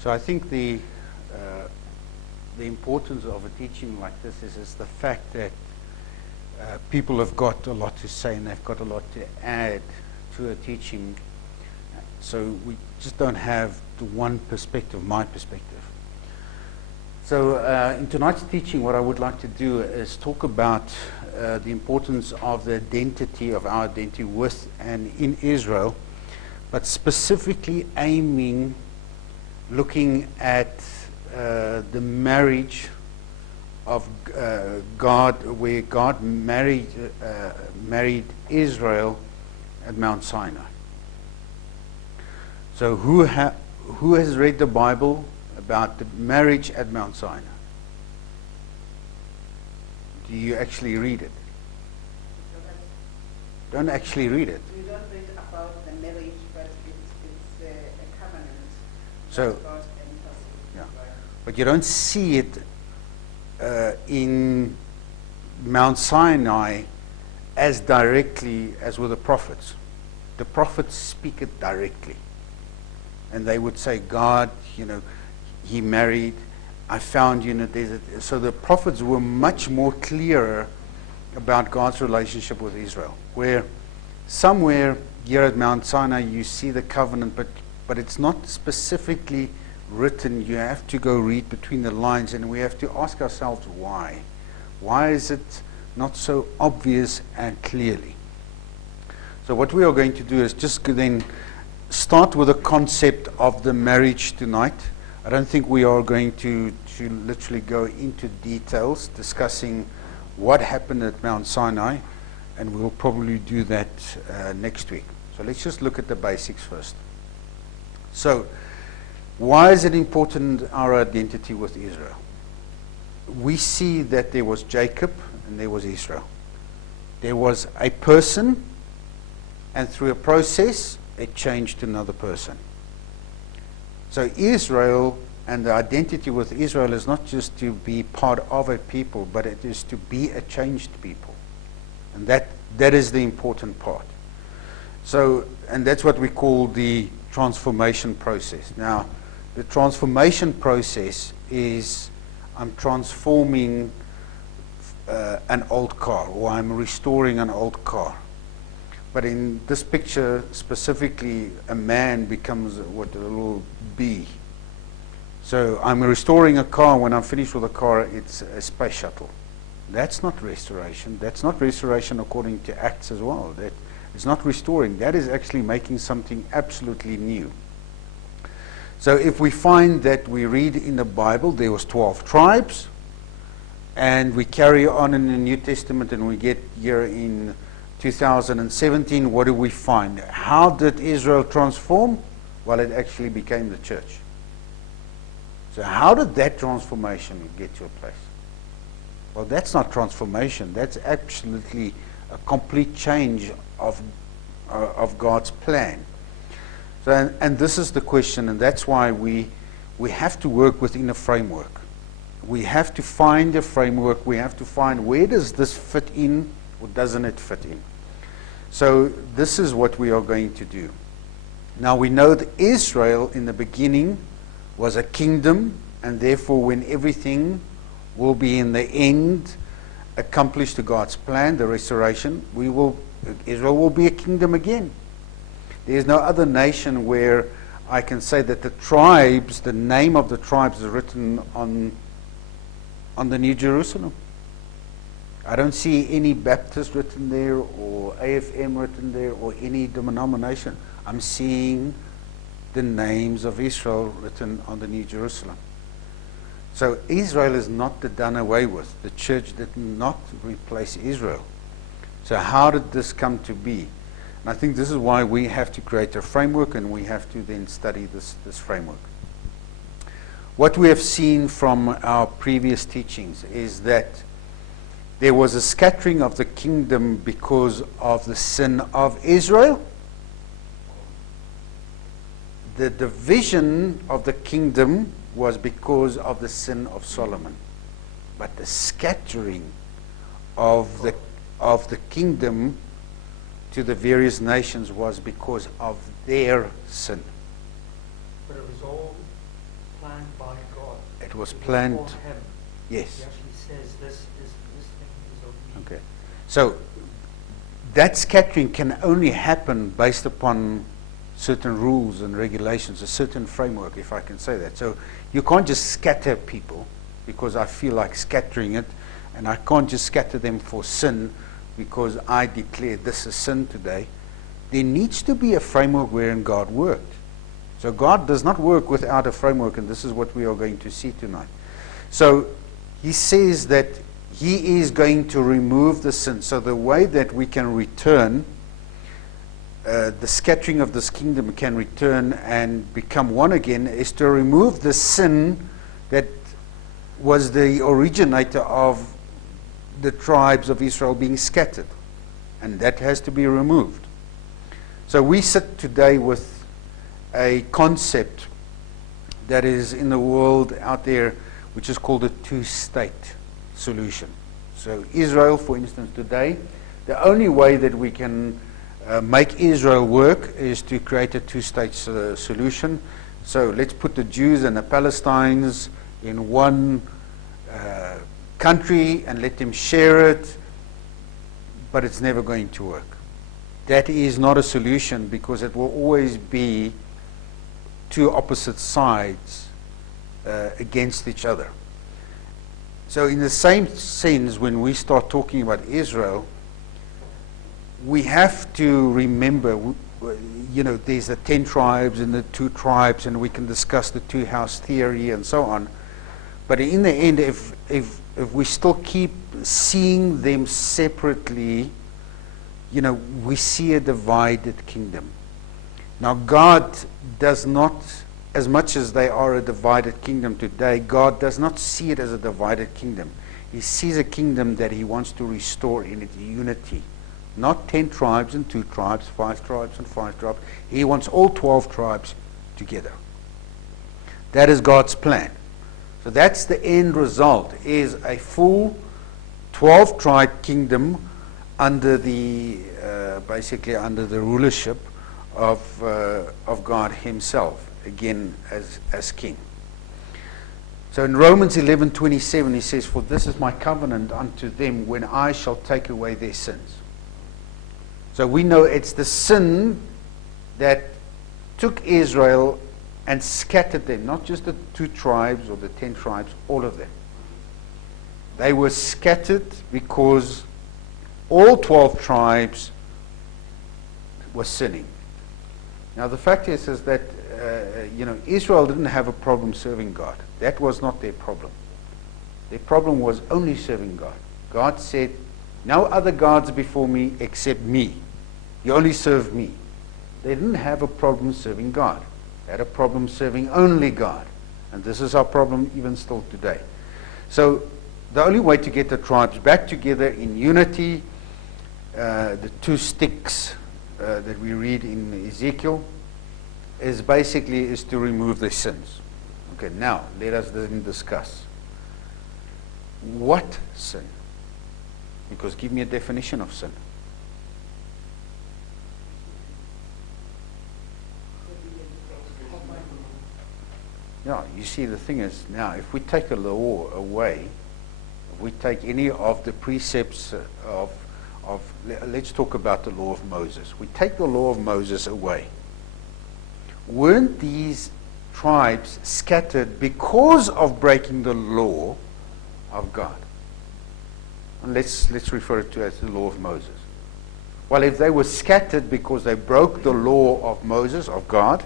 So I think the importance of a teaching like this is the fact that people have got a lot to say and they've got a lot to add to a teaching. So we just don't have the one perspective, my perspective. So in tonight's teaching, what I would like to do is talk about the importance of the identity, of our identity with and in Israel, but specifically looking at the marriage of God, where God married Israel at Mount Sinai. So who has read the Bible about the marriage at Mount Sinai? Do you actually read it? Don't actually read it. We don't read about the marriage, but it's a covenant. So, that God enters into. yeah. But you don't see it in Mount Sinai as directly as with the prophets. The prophets speak it directly. And they would say, God, he married, I found you in the desert. So the prophets were much more clearer about God's relationship with Israel. Where somewhere here at Mount Sinai you see the covenant, but it's not specifically written. You have to go read between the lines, and we have to ask ourselves why. Why is it not so obvious and clearly? So what we are going to do is just then start with the concept of the marriage tonight. I don't think we are going to literally go into details discussing what happened at Mount Sinai, and we'll probably do that next week. So let's just look at the basics first. So why is it important, our identity with Israel? We see that there was Jacob and there was Israel. There was a person, and through a process it changed to another person. So Israel, and the identity with Israel is not just to be part of a people, but it is to be a changed people. And that is the important part. So, and that's what we call the transformation process. Now, the transformation process is I'm transforming an old car, or I'm restoring an old car. But in this picture, specifically, a man becomes what a little bee. So I'm restoring a car. When I'm finished with a car, it's a space shuttle. That's not restoration. That's not restoration according to Acts as well. That is not restoring. That is actually making something absolutely new. So if we find that we read in the Bible there was 12 tribes, and we carry on in the New Testament and we get here in 2017, what do we find? How did Israel transform? Well, it actually became the church. So how did that transformation get to a place? Well, that's not transformation. That's absolutely a complete change of God's plan. So, and this is the question, and that's why we have to work within a framework. We have to find a framework. We have to find, where does this fit in, or doesn't it fit in? So this is what we are going to do. Now we know that Israel in the beginning was a kingdom, and therefore when everything will be in the end accomplished to God's plan, the restoration, Israel will be a kingdom again. There is no other nation where I can say that the tribes, the name of the tribes is written on the New Jerusalem. I don't see any Baptist written there, or AFM written there, or any denomination. I'm seeing the names of Israel written on the New Jerusalem. So Israel is not the done away with. The church did not replace Israel. So how did this come to be? And I think this is why we have to create a framework, and we have to then study this framework. What we have seen from our previous teachings is that there was a scattering of the kingdom because of the sin of Israel. The division of the kingdom was because of the sin of Solomon. But the scattering of the kingdom to the various nations was because of their sin. But it was all planned by God. It was For planned. him. Yes. He actually says this thing is of me. Okay. So that scattering can only happen based upon certain rules and regulations, a certain framework, if I can say that. So you can't just scatter people because I feel like scattering it, and I can't just scatter them for sin because I declare this is sin today. There needs to be a framework wherein God worked. So God does not work without a framework, and this is what we are going to see tonight. So he says that he is going to remove the sin. So the way that we can return, the scattering of this kingdom can return and become one again, is to remove the sin that was the originator of the tribes of Israel being scattered. And that has to be removed. So we sit today with a concept that is in the world out there, which is called a two-state solution. So Israel, for instance, today, the only way that we can make Israel work is to create a two-state solution. So let's put the Jews and the Palestinians in one country and let them share it, but it's never going to work. That is not a solution because it will always be two opposite sides against each other. So in the same sense, when we start talking about Israel, we have to remember, there's the 10 tribes and the 2 tribes, and we can discuss the 2-house theory and so on. But in the end, if we still keep seeing them separately, we see a divided kingdom. Now, God does not, as much as they are a divided kingdom today, God does not see it as a divided kingdom. He sees a kingdom that he wants to restore in its unity. Not 10 tribes and 2 tribes, 5 tribes and 5 tribes. He wants all 12 tribes together. That is God's plan. So that's the end result, is a full 12-tribe kingdom under the, basically under the rulership of God himself, again as king. So in Romans 11:27 he says, "For this is my covenant unto them when I shall take away their sins." So we know it's the sin that took Israel and scattered them, not just the 2 tribes or the 10 tribes, all of them. They were scattered because all 12 tribes were sinning. Now the fact is that Israel didn't have a problem serving God. That was not their problem. Their problem was only serving God. God said, "No other gods before me except me. You only serve me." They didn't have a problem serving God. They had a problem serving only God. And this is our problem even still today. So the only way to get the tribes back together in unity, the 2 sticks that we read in Ezekiel, is to remove their sins. Okay, now let us then discuss. What sin? Because give me a definition of sin. Yeah, you see, the thing is, now, if we take a law away, if we take any of the precepts let's talk about the law of Moses. We take the law of Moses away. Weren't these tribes scattered because of breaking the law of God? And let's refer to it as the law of Moses. Well, if they were scattered because they broke the law of Moses, of God,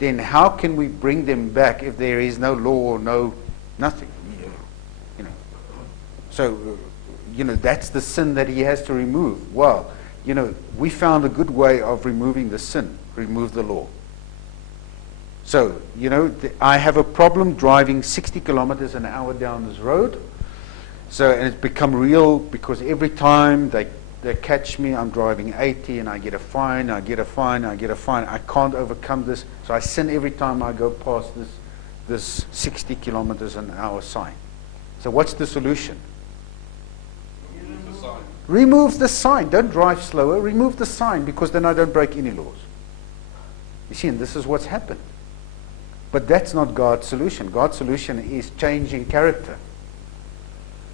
then how can we bring them back if there is no law, no nothing? So, that's the sin that he has to remove. Well, we found a good way of removing the sin. Remove the law. So, I have a problem driving 60 kilometers an hour down this road. So, and it's become real because every time they catch me, I'm driving 80 and I get a fine, I get a fine. I can't overcome this. So I sin every time I go past this 60 kilometers an hour sign. So what's the solution? Remove the sign. Remove the sign. Don't drive slower. Remove the sign, because then I don't break any laws. You see, and this is what's happened. But that's not God's solution. God's solution is changing character.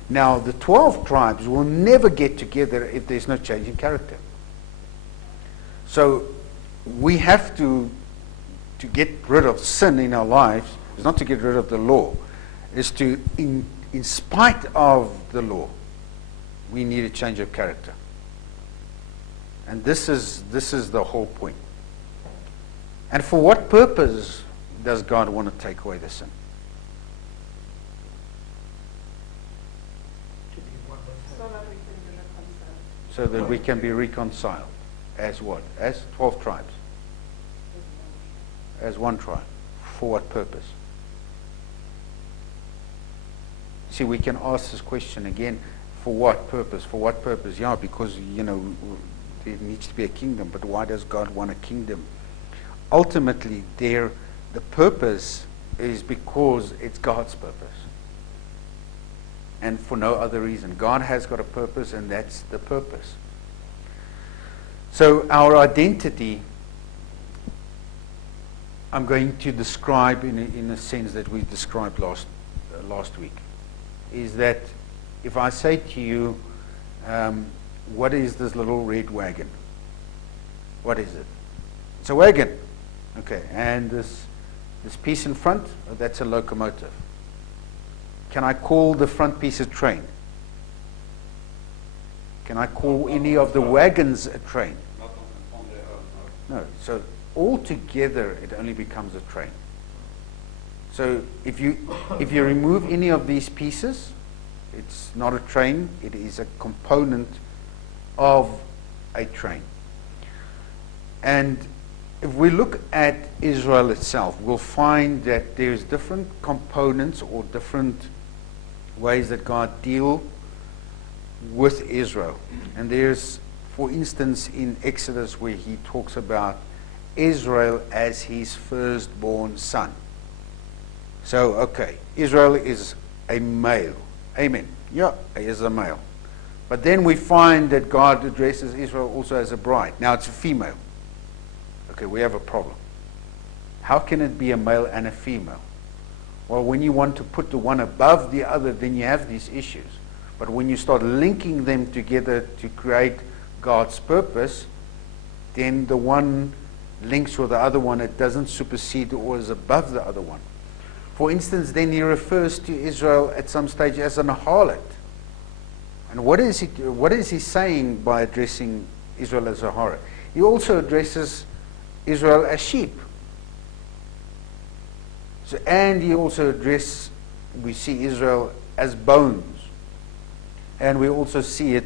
Now, the 12 tribes will never get together if there's no change in character. So we have to get rid of sin in our lives. It's not to get rid of the law. It's to, in spite of the law, we need a change of character. And this is the whole point. And for what purpose does God want to take away the sin? To be one with So Him. that we can be reconciled. So that we can be reconciled. As what? As 12 tribes. As one tribe. For what purpose? See, we can ask this question again. For what purpose? For what purpose? Yeah, because, there needs to be a kingdom. But why does God want a kingdom? Ultimately, the purpose is because it's God's purpose. And for no other reason. God has got a purpose, and that's the purpose. So our identity, I'm going to describe in a sense that we described last week, is that if I say to you, what is this little red wagon? What is it? It's a wagon. Okay, and this piece in front, that's a locomotive. Can I call the front piece a train? Can I call any of the wagons a train? Not on their own, no. No. So altogether, it only becomes a train. So if you remove any of these pieces, it's not a train. It is a component of a train. And if we look at Israel itself, we'll find that there's different components or different ways that God deal with Israel. And there's, for instance, in Exodus where he talks about Israel as his firstborn son. So, okay, Israel is a male. Amen. Yeah, he is a male. But then we find that God addresses Israel also as a bride. Now it's a female. Okay, we have a problem. How can it be a male and a female? Well, when you want to put the one above the other, then you have these issues. But when you start linking them together to create God's purpose, then the one links with the other one. It doesn't supersede or is above the other one. For instance, then he refers to Israel at some stage as an harlot. And what is he saying by addressing Israel as a harlot? He also addresses Israel as sheep. So, and he also addresses, we see Israel as bones. And we also see it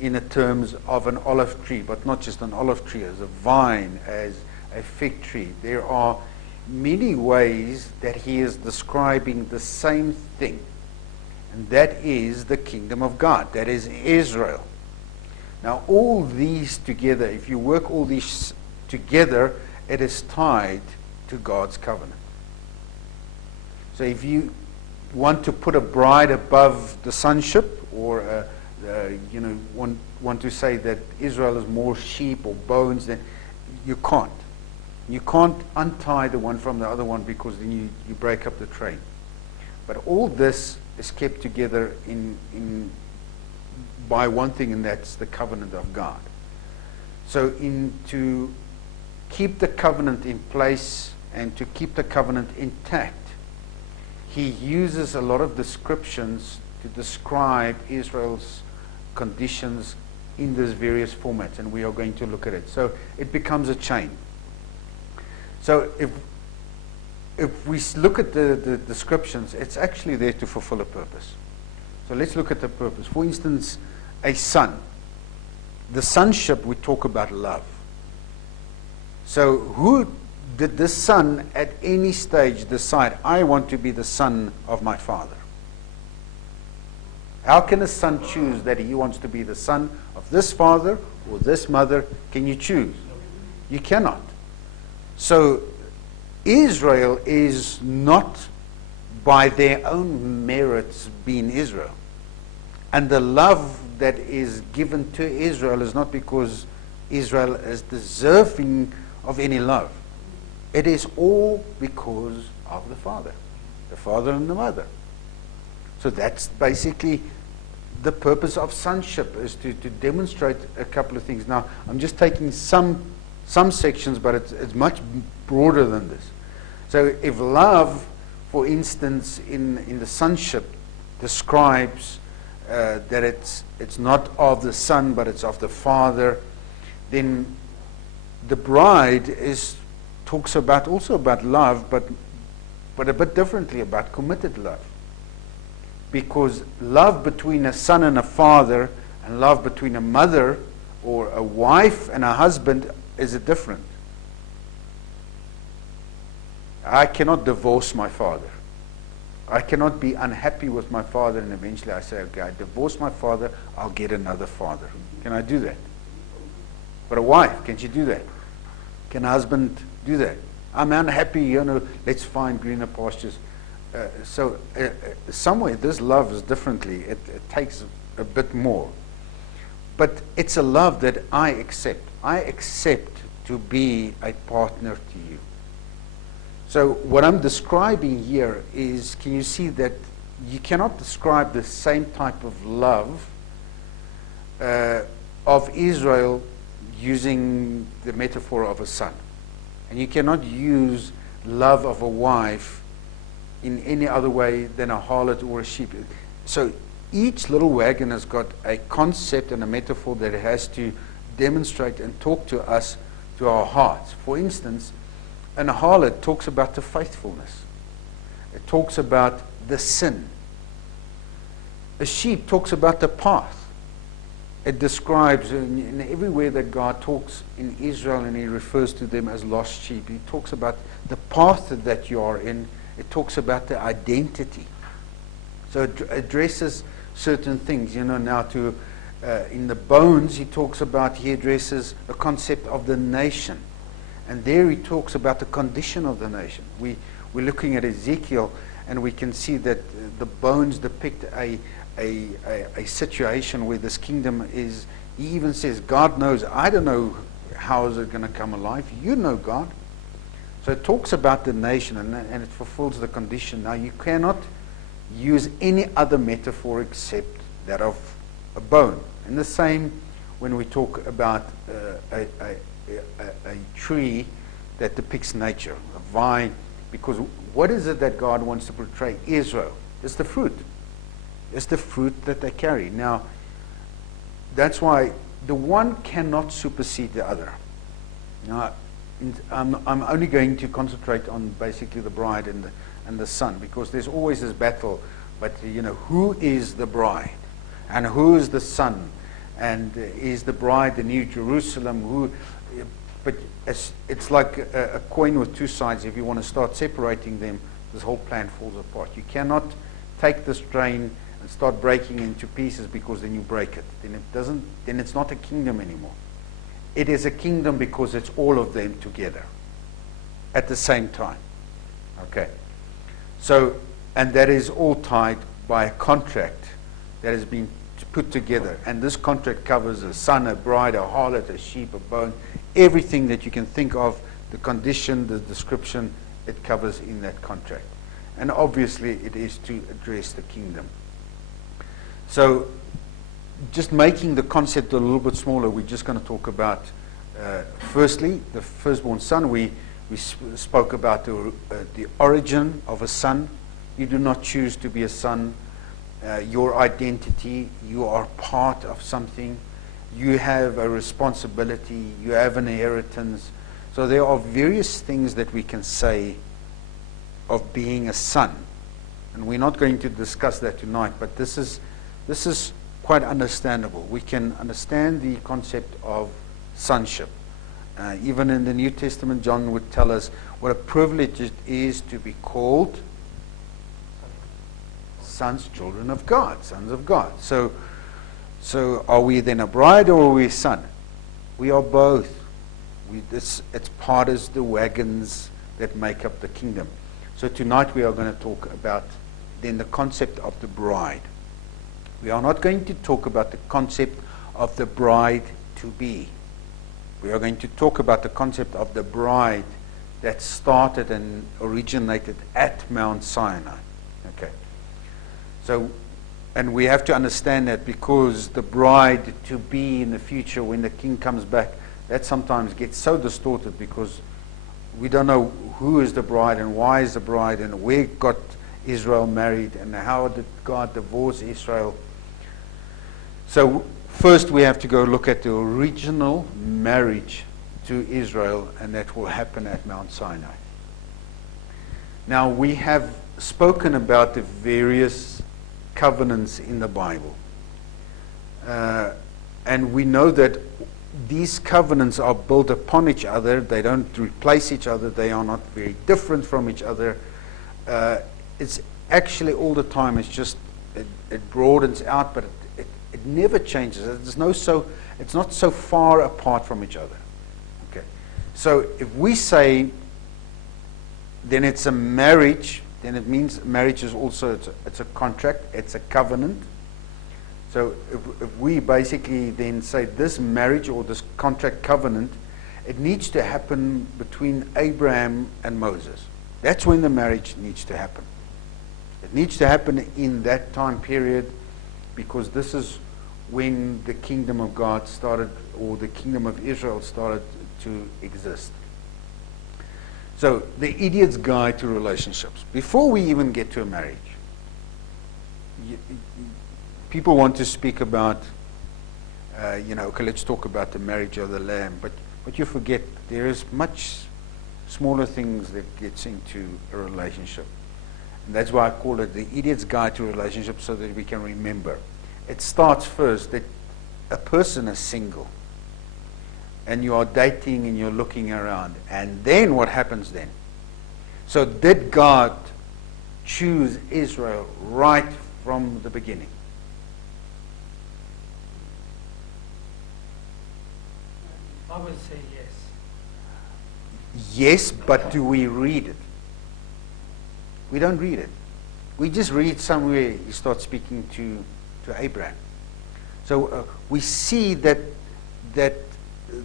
in the terms of an olive tree, but not just an olive tree, as a vine, as a fig tree. There are many ways that he is describing the same thing. And that is the kingdom of God. That is Israel. Now, all these together, if you work all these together, it is tied to God's covenant. So if you want to put a bride above the sonship, or want to say that Israel is more sheep or bones, then you can't. You can't untie the one from the other one, because then you break up the train. But all this is kept together by one thing, and that's the covenant of God. So to keep the covenant in place and to keep the covenant intact, he uses a lot of descriptions to describe Israel's conditions in these various formats, and we are going to look at it. So it becomes a chain. So if we look at the descriptions, it's actually there to fulfill a purpose. So let's look at the purpose. For instance, a son. The sonship, we talk about love. So who did this son at any stage decide, I want to be the son of my father? How can a son choose that he wants to be the son of this father or this mother? Can you choose? You cannot. So Israel is not by their own merits being Israel. And the love that is given to Israel is not because Israel is deserving of any love. It is all because of the father and the mother. So that's basically the purpose of sonship, is to demonstrate a couple of things. Now, I'm just taking some sections, but it's much broader than this. So if love, for instance, in the sonship describes that it's not of the Son, but it's of the Father, then the bride talks also about love, but a bit differently, about committed love. Because love between a son and a father, and love between a mother or a wife and a husband is different. I cannot divorce my father. I cannot be unhappy with my father and eventually I say, okay, I divorce my father, I'll get another father. Can I do that? But a wife, can she do that? Can a husband do that? I'm unhappy, let's find greener pastures. So somewhere this love is differently. It takes a bit more. But it's a love that I accept. I accept to be a partner to you. So what I'm describing here is, can you see that you cannot describe the same type of love of Israel using the metaphor of a son. And you cannot use love of a wife in any other way than a harlot or a sheep. So each little wagon has got a concept and a metaphor that it has to demonstrate and talk to us, to our hearts. For instance, an harlot talks about the faithfulness. It talks about the sin. A sheep talks about the path. It describes, in everywhere that God talks in Israel and he refers to them as lost sheep, he talks about the path that you are in. It talks about the identity. So it addresses certain things. Now in the bones, he addresses the concept of the nation. And there he talks about the condition of the nation. We're looking at Ezekiel, and we can see that the bones depict a situation where this kingdom is. He even says, God knows, I don't know how is it going to come alive. You know, God. So it talks about the nation, and it fulfills the condition. Now, you cannot use any other metaphor except that of a bone. And the same when we talk about a tree that depicts nature, a vine, because what is it that God wants to portray? Israel. It's the fruit. It's the fruit that they carry. Now, that's why the one cannot supersede the other. Now, I'm only going to concentrate on basically the bride and the son, because there's always this battle. But who is the bride, and who is the son, and is the bride the New Jerusalem? But it's like a coin with two sides. If you want to start separating them, this whole plan falls apart. You cannot take this train and start breaking into pieces, because then you break it. Then it's not a kingdom anymore. It is a kingdom because it's all of them together at the same time. Okay. So, and that is all tied by a contract that has been put together. And this contract covers a son, a bride, a harlot, a sheep, a bone, everything that you can think of, the condition, the description, it covers in that contract. And obviously it is to address the kingdom. So, just making the concept a little bit smaller, we're just going to talk about, firstly, the firstborn son. We spoke about the origin of a son. You do not choose to be a son. Your identity, you are part of something. You have a responsibility. You have an inheritance. So there are various things that we can say of being a son. And we're not going to discuss that tonight, but this is quite understandable. We can understand the concept of sonship. Even in the New Testament, John would tell us what a privilege it is to be called sons, children of God, sons of God. So are we then a bride or are we a son? We are both. It's part of the wagons that make up the kingdom. So tonight we are going to talk about then the concept of the bride. We are not going to talk about the concept of the bride to be. We are going to talk about the concept of the bride that started and originated at Mount Sinai. Okay. So, and we have to understand that because the bride to be in the future when the king comes back, that sometimes gets so distorted because we don't know who is the bride and why is the bride and where got Israel married and how did God divorce Israel. So first we have to go look at the original marriage to Israel, and that will happen at Mount Sinai. Now we have spoken about the various covenants in the Bible. And we know that these covenants are built upon each other. They don't replace each other. They are not very different from each other. It's actually all the time, it's just, it broadens out, but it never changes. It's not so far apart from each other. Okay. So if we say, then it's a marriage, then it means marriage is also, it's a contract, it's a covenant. So if we basically then say this marriage or this contract covenant, it needs to happen between Abraham and Moses. That's when the marriage needs to happen. It needs to happen in that time period because this is when the kingdom of God started, or the kingdom of Israel started to exist. So, the idiot's guide to relationships. Before we even get to a marriage, people want to speak about, okay, let's talk about the marriage of the Lamb, but you forget there is much smaller things that gets into a relationship. And that's why I call it the idiot's guide to relationships, so that we can remember. It starts first that a person is single. And you are dating and you're looking around. And then what happens then? So did God choose Israel right from the beginning? I would say yes. Yes, but do we read it? We don't read it. We just read somewhere he starts speaking to Abraham. So we see that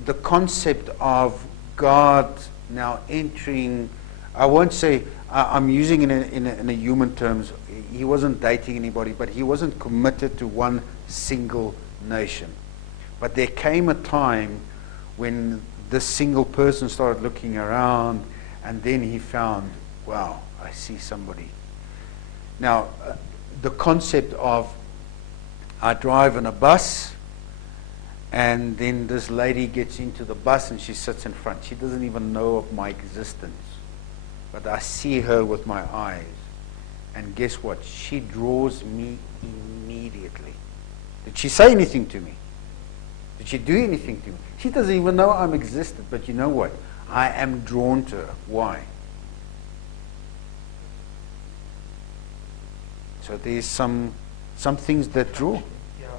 the concept of God now entering, I won't say, I'm using it in a human terms, he wasn't dating anybody, but he wasn't committed to one single nation. But there came a time when this single person started looking around, and then he found, wow, I see somebody. Now, the concept of I drive in a bus, and then this lady gets into the bus and she sits in front. She doesn't even know of my existence. But I see her with my eyes. And guess what? She draws me immediately. Did she say anything to me? Did she do anything to me? She doesn't even know I'm existed. But you know what? I am drawn to her. Why? So there's some things that draw.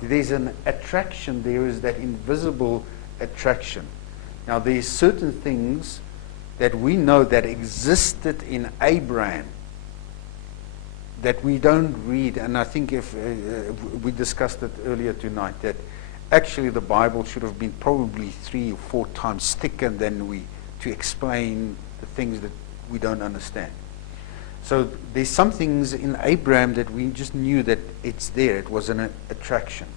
There's an attraction. There is that invisible attraction. Now, there's certain things that we know that existed in Abraham that we don't read. And I think if we discussed it earlier tonight, that actually the Bible should have been probably 3 or 4 times thicker than to explain the things that we don't understand. So there's some things in Abraham that we just knew that it's there. It was an attraction.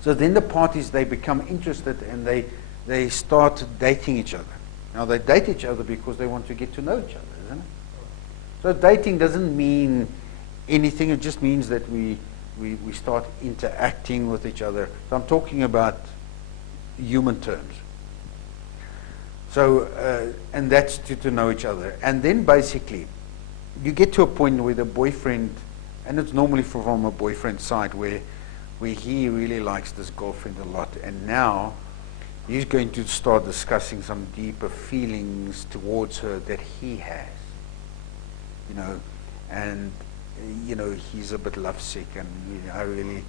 So then the parties, they become interested and they start dating each other. Now they date each other because they want to get to know each other, isn't it? So dating doesn't mean anything. It just means that we start interacting with each other. So I'm talking about human terms. So, and that's to know each other. And then basically, you get to a point where the boyfriend, and it's normally from a boyfriend side, where he really likes this girlfriend a lot, and now he's going to start discussing some deeper feelings towards her that he has, and he's a bit lovesick, and I really,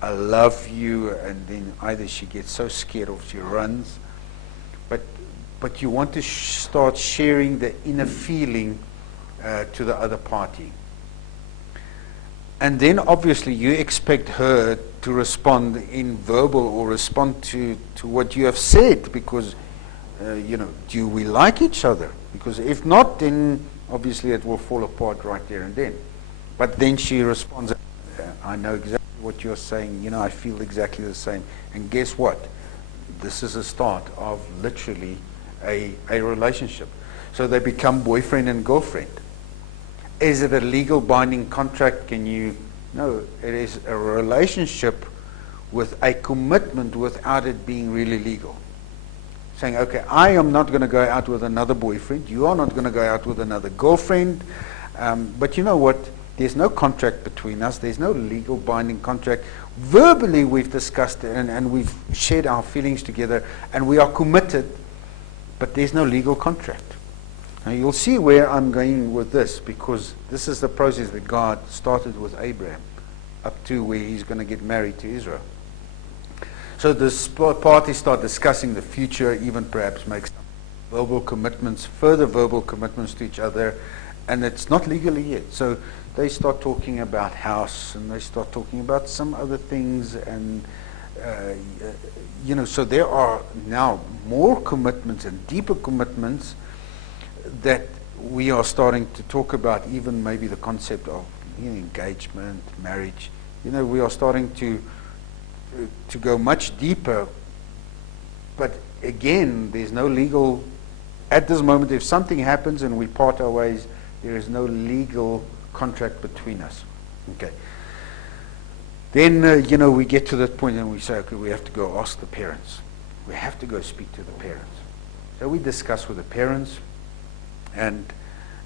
I love you, and then either she gets so scared or she runs, but you want to start sharing the inner feeling to the other party. And then obviously you expect her to respond in verbal or respond to what you have said, because do we like each other? Because if not, then obviously it will fall apart right there and then. But then she responds, I know exactly what you're saying. I feel exactly the same. And guess what? This is a start of literally a relationship. So they become boyfriend and girlfriend. Is it a legal binding contract? No, it is a relationship with a commitment without it being really legal. Saying, okay, I am not going to go out with another boyfriend. You are not going to go out with another girlfriend. But you know what? There's no contract between us. There's no legal binding contract. Verbally, we've discussed it and we've shared our feelings together, and we are committed, but there's no legal contract. Now, you'll see where I'm going with this, because this is the process that God started with Abraham up to where he's going to get married to Israel. So the parties start discussing the future, even perhaps make some verbal commitments, further verbal commitments to each other, and it's not legally yet. So they start talking about house, and they start talking about some other things, and so there are now more commitments and deeper commitments that we are starting to talk about, even maybe the concept of engagement, marriage. We are starting to go much deeper, but again, there's no legal, at this moment, if something happens and we part our ways, there is no legal contract between us. Okay. Then, we get to that point and we say, okay, we have to go ask the parents. We have to go speak to the parents. So we discuss with the parents, and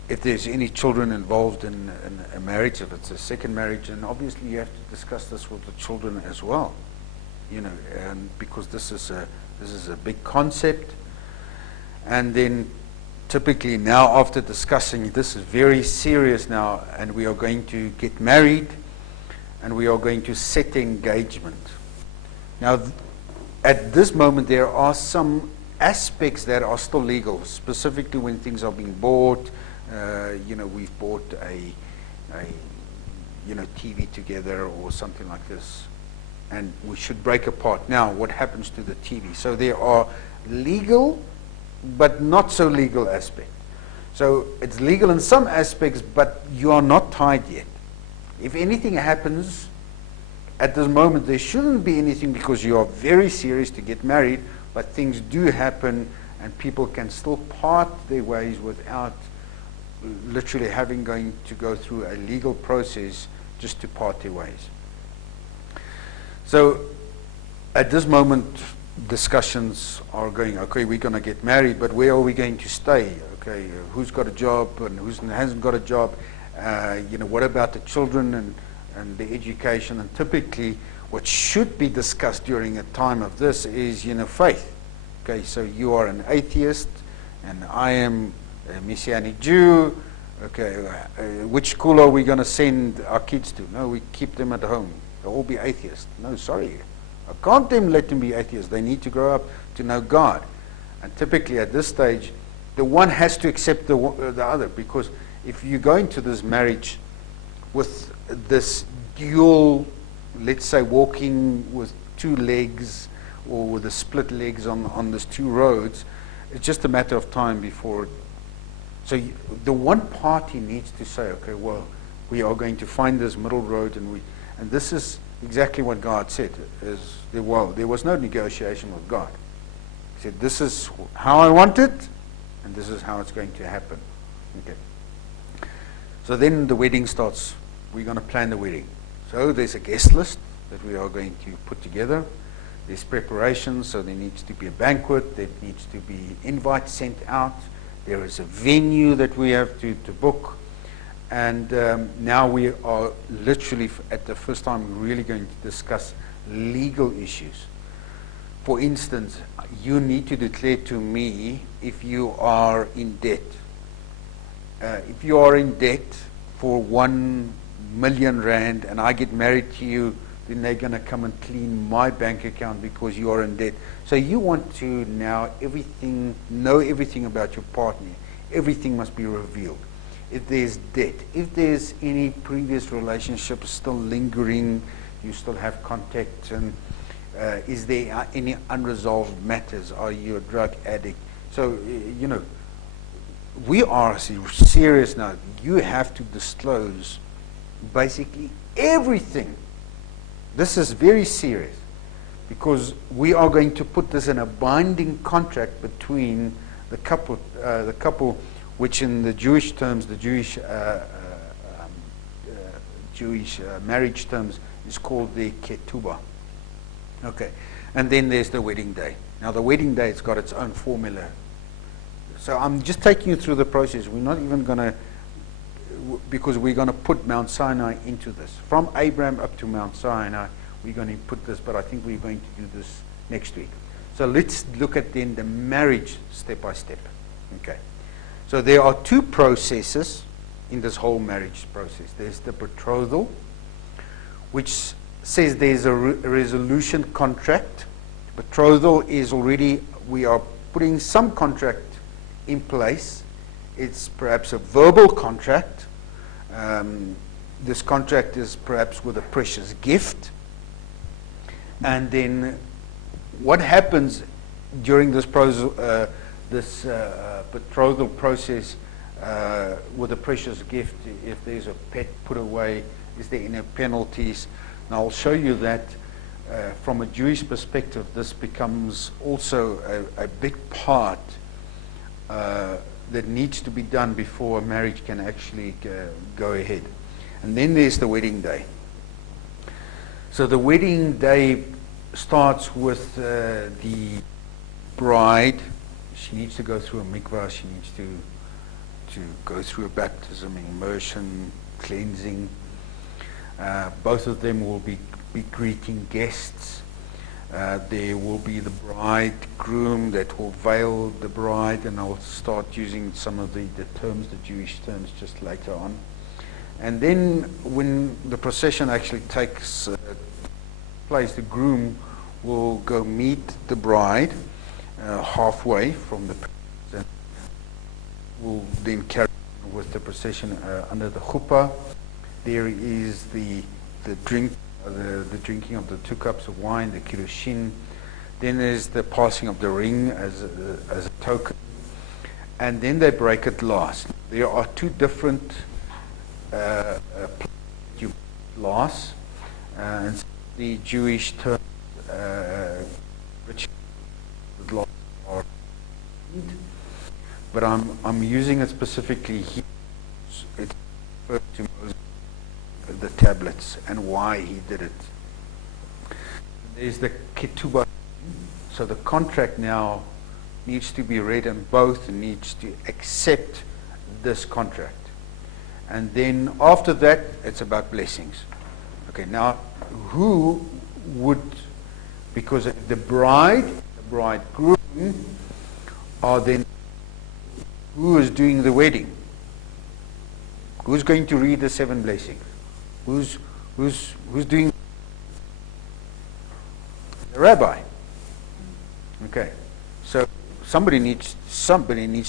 if there's any children involved in a marriage, if it's a second marriage, and obviously you have to discuss this with the children as well, and because this is a big concept. And then typically now, after discussing this is very serious now, and we are going to get married, and we are going to set engagement. Now, at this moment, there are some aspects that are still legal, specifically when things are being bought. We've bought a TV together or something like this, and we should break apart. Now, what happens to the TV? So there are legal but not so legal aspects. So it's legal in some aspects, but you are not tied yet. If anything happens at this moment, there shouldn't be anything, because you are very serious to get married, but things do happen, and people can still part their ways without literally going to go through a legal process just to part their ways. So at this moment, discussions are going, okay, we're going to get married, but where are we going to stay? Okay, who's got a job and who hasn't got a job? What about the children and the education? And typically, what should be discussed during a time of this is, faith. Okay, so you are an atheist, and I am a Messianic Jew. Okay, which school are we going to send our kids to? No, we keep them at home. They'll all be atheists. No, sorry. I can't let them be atheists. They need to grow up to know God. And typically at this stage, the one has to accept the other, because if you go into this marriage with this dual, let's say, walking with two legs or with the split legs on these two roads, it's just a matter of time before. So the one party needs to say, okay, well, we are going to find this middle road, and this is exactly what God said. There was no negotiation with God. He said, this is how I want it, and this is how it's going to happen. Okay. So then the wedding starts. We're going to plan the wedding. So there's a guest list that we are going to put together. There's preparations, so there needs to be a banquet. There needs to be invites sent out. There is a venue that we have to book. And now we are literally, at the first time, really going to discuss legal issues. For instance, you need to declare to me if you are in debt. If you are in debt for 1 million rand and I get married to you, then they're going to come and clean my bank account because you are in debt. So you want to now know everything about your partner. Everything must be revealed. If there's debt, if there's any previous relationship still lingering, you still have contact, and is there any unresolved matters? Are you a drug addict? So, you know, we are serious now. You have to disclose basically everything. This is very serious because we are going to put this in a binding contract between the couple, which in the Jewish terms, the Jewish marriage terms, is called the ketubah. Okay, and then there's the wedding day. Now the wedding day has got its own formula. So I'm just taking you through the process. We're not even going to, because we're going to put Mount Sinai into this. From Abraham up to Mount Sinai, we're going to put this, but I think we're going to do this next week. So let's look at then the marriage step by step. Okay. So there are two processes in this whole marriage process. There's the betrothal, which says there's a resolution contract. Betrothal is already, we are putting some contract in place. It's perhaps a verbal contract. This contract is perhaps with a precious gift. And then what happens during this betrothal process with a precious gift? If there's a pet put away, is there any penalties? Now I'll show you that from a Jewish perspective, this becomes also a big part that needs to be done before a marriage can actually go ahead. And then there's the wedding day. So the wedding day starts with the bride. She needs to go through a mikvah. She needs to go through a baptism, immersion, cleansing. Both of them will be greeting guests. There will be the bridegroom that will veil the bride, and I'll start using some of the terms, the Jewish terms, just later on. And then when the procession actually takes place, the groom will go meet the bride halfway from the procession. Will then carry on with the procession under the chuppah. There is the drinking of the 2 cups of wine, the kiddushin. Then there's the passing of the ring as a token. And then they break it last. There are two different you last. And the Jewish terms, which are, but I'm using it specifically here. It's referred to Moses, the tablets, and why he did it. There's the ketubah. So the contract now needs to be read, and both needs to accept this contract. And then after that, it's about blessings. Okay, now who would, because the bridegroom are then, who is doing the wedding? Who's going to read the 7 blessings? Who's doing? The rabbi. Okay, so somebody needs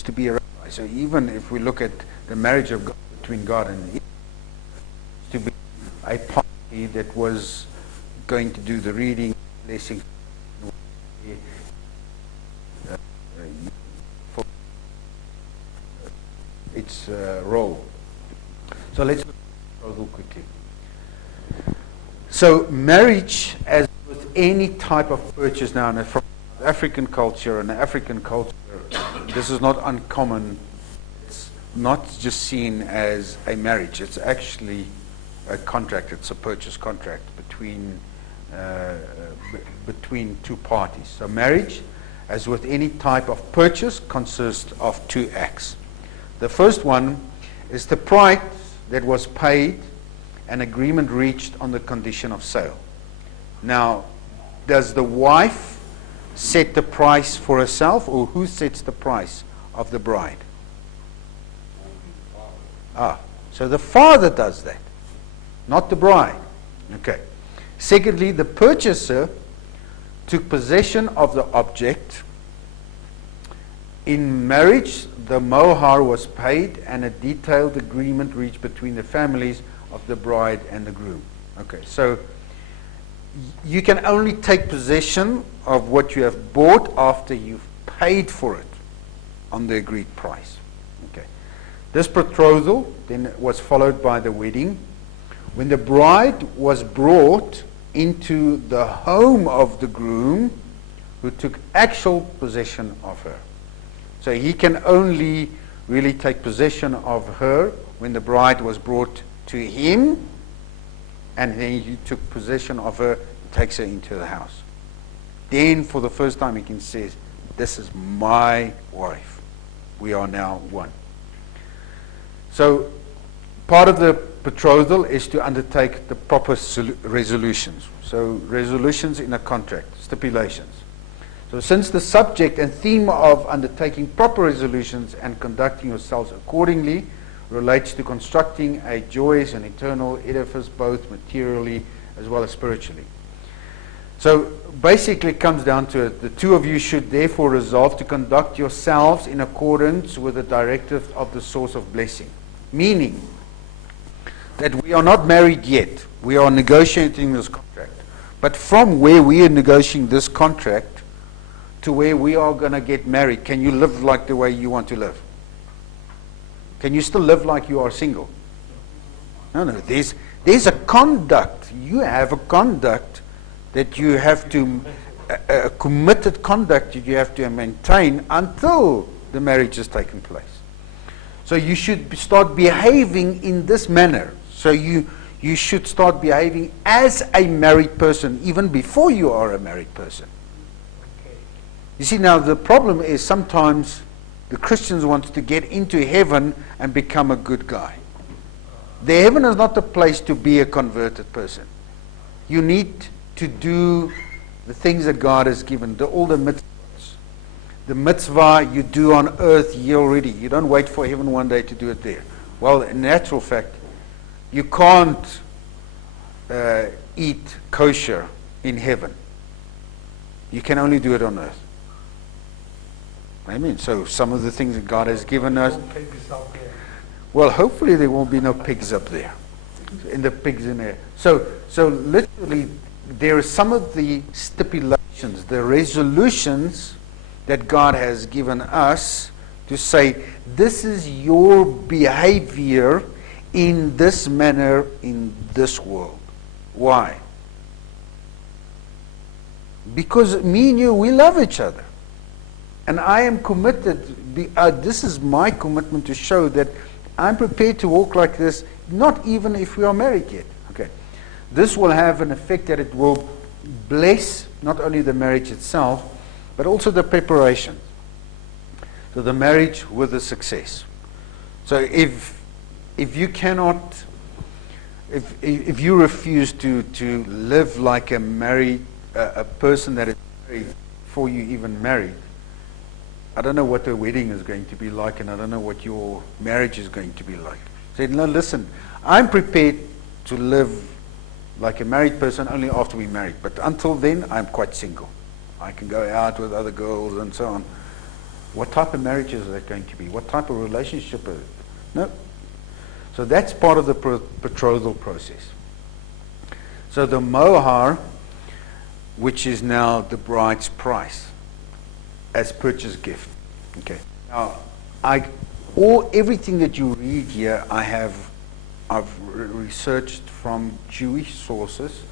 to be a rabbi. So even if we look at the marriage of God, between God and Eve, to be a party that was going to do the reading, blessing, for its role. So let's look at betrothal quickly. So marriage, as with any type of purchase now, and from African culture, this is not uncommon. It's not just seen as a marriage. It's actually a contract. It's a purchase contract between two parties. So marriage, as with any type of purchase, consists of 2 acts. The first one is the price that was paid, an agreement reached on the condition of sale. Now, does the wife set the price for herself, or who sets the price of the bride? So the father does that, not the bride. Okay. Secondly, the purchaser took possession of the object. In marriage, the mohar was paid, and a detailed agreement reached between the families of the bride and the groom. Okay, so you can only take possession of what you have bought after you've paid for it. on the agreed price. Okay. This betrothal then was followed by the wedding. When the bride was brought into the home of the groom, who took actual possession of her. So he can only really take possession of her when the bride was brought to him, and then he took possession of her, takes her into the house. Then for the first time he can say, this is my wife. We are now one. So part of the betrothal is to undertake the proper resolutions. So resolutions in a contract, stipulations. So since the subject and theme of undertaking proper resolutions and conducting yourselves accordingly relates to constructing a joyous and eternal edifice, both materially as well as spiritually. So basically it comes down to it. The two of you should therefore resolve to conduct yourselves in accordance with the directive of the source of blessing. Meaning that we are not married yet. We are negotiating this contract. But from where we are negotiating this contract to where we are going to get married, can you live like the way you want to live? Can you still live like you are single? No. There's a conduct. You have a conduct that you have to, a committed conduct that you have to maintain until the marriage has taken place. So you should start behaving in this manner. So you should start behaving as a married person even before you are a married person. You see, now the problem is sometimes the Christians want to get into heaven and become a good guy. The heaven is not the place to be a converted person. You need to do the things that God has given, all the mitzvahs. The mitzvah you do on earth here already. You don't wait for heaven one day to do it there. Well, in actual fact, you can't eat kosher in heaven. You can only do it on earth. Amen. So some of the things that God has given us. Well, hopefully there won't be no pigs up there. In the pigs in there. So literally there are some of the stipulations, the resolutions that God has given us to say, this is your behavior in this manner in this world. Why? Because me and you, we love each other. And I am committed, this is my commitment to show that I'm prepared to walk like this, not even if we are married yet. Okay. This will have an effect that it will bless not only the marriage itself, but also the preparation. So the marriage with the success. So if you cannot, if you refuse to live like a married, a person that is married before you even married, I don't know what the wedding is going to be like, and I don't know what your marriage is going to be like. Say, no, listen, I'm prepared to live like a married person only after we're married. But until then, I'm quite single. I can go out with other girls and so on. What type of marriage is that going to be? What type of relationship is it? No. So that's part of the betrothal process. So the mohar, which is now the bride's price, as purchase gift. Okay. Now, everything that you read here, I've researched from Jewish sources,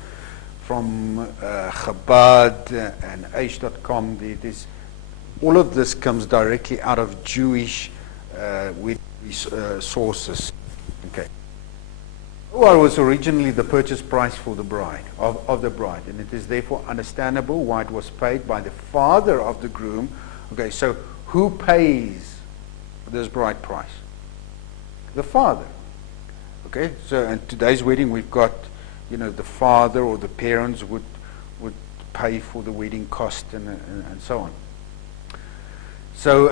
from Chabad and Aish.com. All of this comes directly out of Jewish sources. Okay. Mohar was originally the purchase price for the bride, of the bride, and it is therefore understandable why it was paid by the father of the groom. Okay, so who pays this bride price? The father. Okay, so in today's wedding we've got, the father or the parents would pay for the wedding cost and so on. So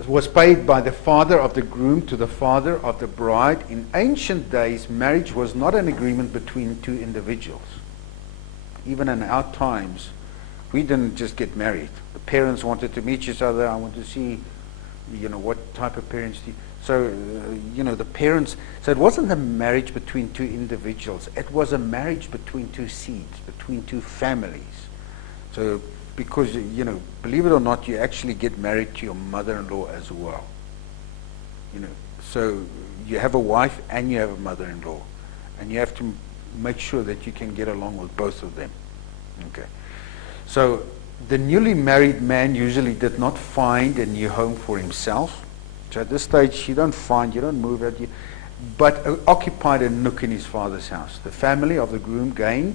it was paid by the father of the groom to the father of the bride. In ancient days, marriage was not an agreement between two individuals. Even in our times, we didn't just get married. The parents wanted to meet each other. I want to see, what type of parents do you... So, the parents... So it wasn't a marriage between two individuals. It was a marriage between two seeds, between two families. So because, you know, believe it or not, you actually get married to your mother-in-law as well. You know, so you have a wife and you have a mother-in-law, and you have to make sure that you can get along with both of them. Okay. So the newly married man usually did not find a new home for himself. So at this stage, you don't move out, but occupied a nook in his father's house. The family of the groom gained,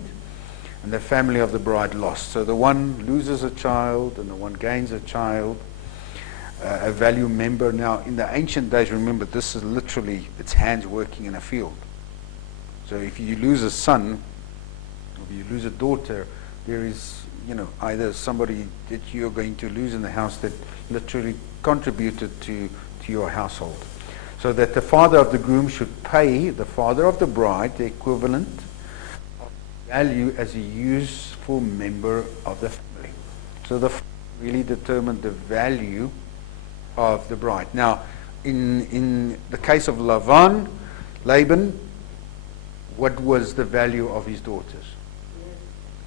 and the family of the bride lost. So the one loses a child, and the one gains a child, a value member. Now, in the ancient days, remember, this is literally, it's hands working in a field. So if you lose a son, or you lose a daughter, there is, you know, either somebody that you're going to lose in the house that literally contributed to your household. So that the father of the groom should pay the father of the bride the equivalent of value as a useful member of the family. So the father really determined the value of the bride. Now, in the case of Laban, what was the value of his daughters?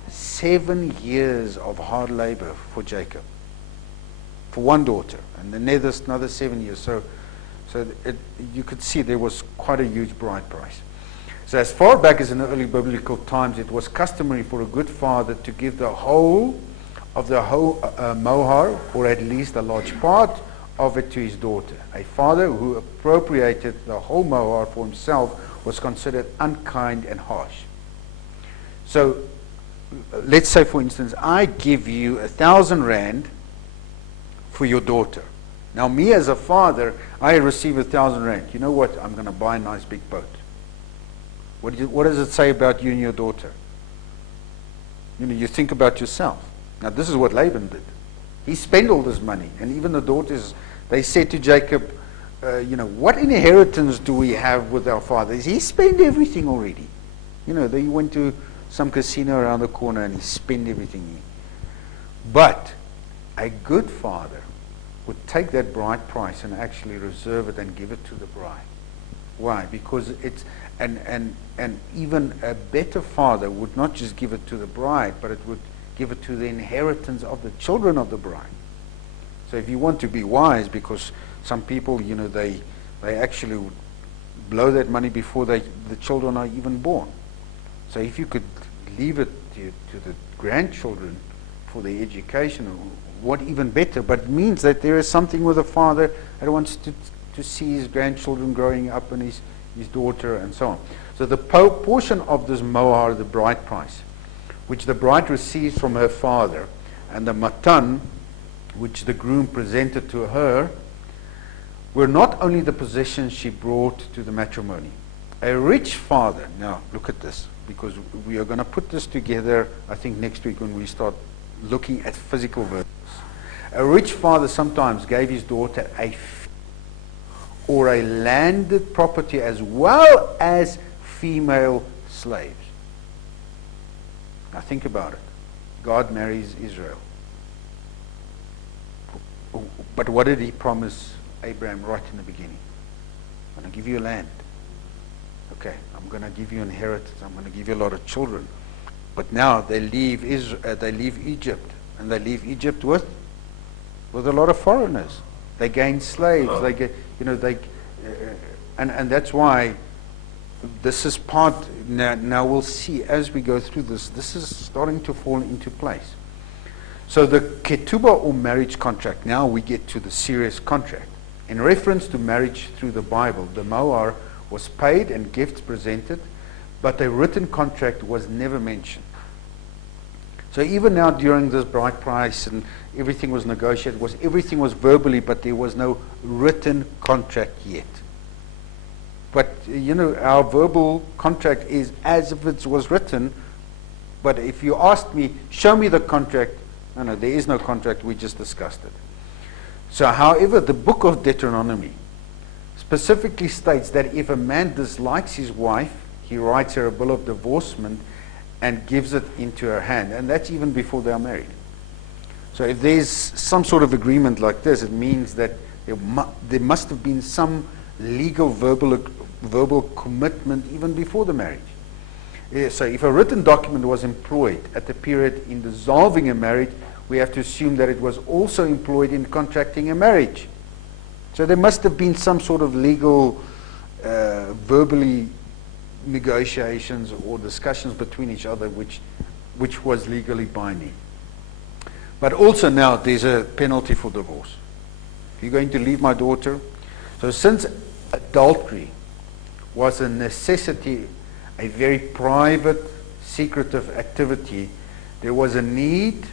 7 years of hard labor for Jacob, for one daughter, and then there's another 7 years. So you could see there was quite a huge bride price. So as far back as in the early biblical times, it was customary for a good father to give the whole of the mohar, or at least a large part of it, to his daughter. A father who appropriated the whole mohar for himself was considered unkind and harsh. So let's say, for instance, I give you 1,000 rand for your daughter. Now, me as a father, I receive 1,000 rand. You know what? I'm going to buy a nice big boat. What does it say about you and your daughter? You know, you think about yourself. Now, this is what Laban did. He spent all this money, and even the daughters, they said to Jacob, you know, what inheritance do we have with our father? He spent everything already. You know, they went to some casino around the corner and he spent everything. But a good father would take that bride price and actually reserve it and give it to the bride. Why? Because it's, and even a better father would not just give it to the bride, but it would give it to the inheritance of the children of the bride. So if you want to be wise, because some people, you know, they actually would blow that money before the children are even born. So if you could leave it to the grandchildren for their education, what even better? But it means that there is something with a father that wants to see his grandchildren growing up, and his daughter and so on. So the portion of this mohar, the bride price, which the bride receives from her father, and the matan, which the groom presented to her, were not only the possessions she brought to the matrimony. A rich father, now look at this, because we are going to put this together, I think, next week when we start looking at physical verses. A rich father sometimes gave his daughter a or a landed property as well as female slaves. Now think about it. God marries Israel. But what did he promise Abraham right in the beginning? I'm going to give you land. Okay, I'm going to give you inheritance. I'm going to give you a lot of children. But now they leave Egypt, and they leave Egypt with a lot of foreigners. They gain slaves. They get, you know, and that's why this is part. Now we'll see as we go through this. This is starting to fall into place. So the ketubah, or marriage contract. Now we get to the serious contract. In reference to marriage through the Bible, the mohar was paid and gifts presented, but a written contract was never mentioned. So even now during this bride price and everything was negotiated, everything was verbally, but there was no written contract yet. But you know, our verbal contract is as if it was written, but if you asked me, show me the contract, no, there is no contract, we just discussed it. So however, the book of Deuteronomy specifically states that if a man dislikes his wife, he writes her a bill of divorcement and gives it into her hand. And that's even before they are married. So if there's some sort of agreement like this, it means that there must have been some legal verbal commitment even before the marriage. So if a written document was employed at the period in dissolving a marriage, we have to assume that it was also employed in contracting a marriage. So there must have been some sort of legal, verbally negotiations or discussions between each other which was legally binding. But also now there's a penalty for divorce. If you're going to leave my daughter, so since adultery was a necessity, a very private, secretive activity, there was a need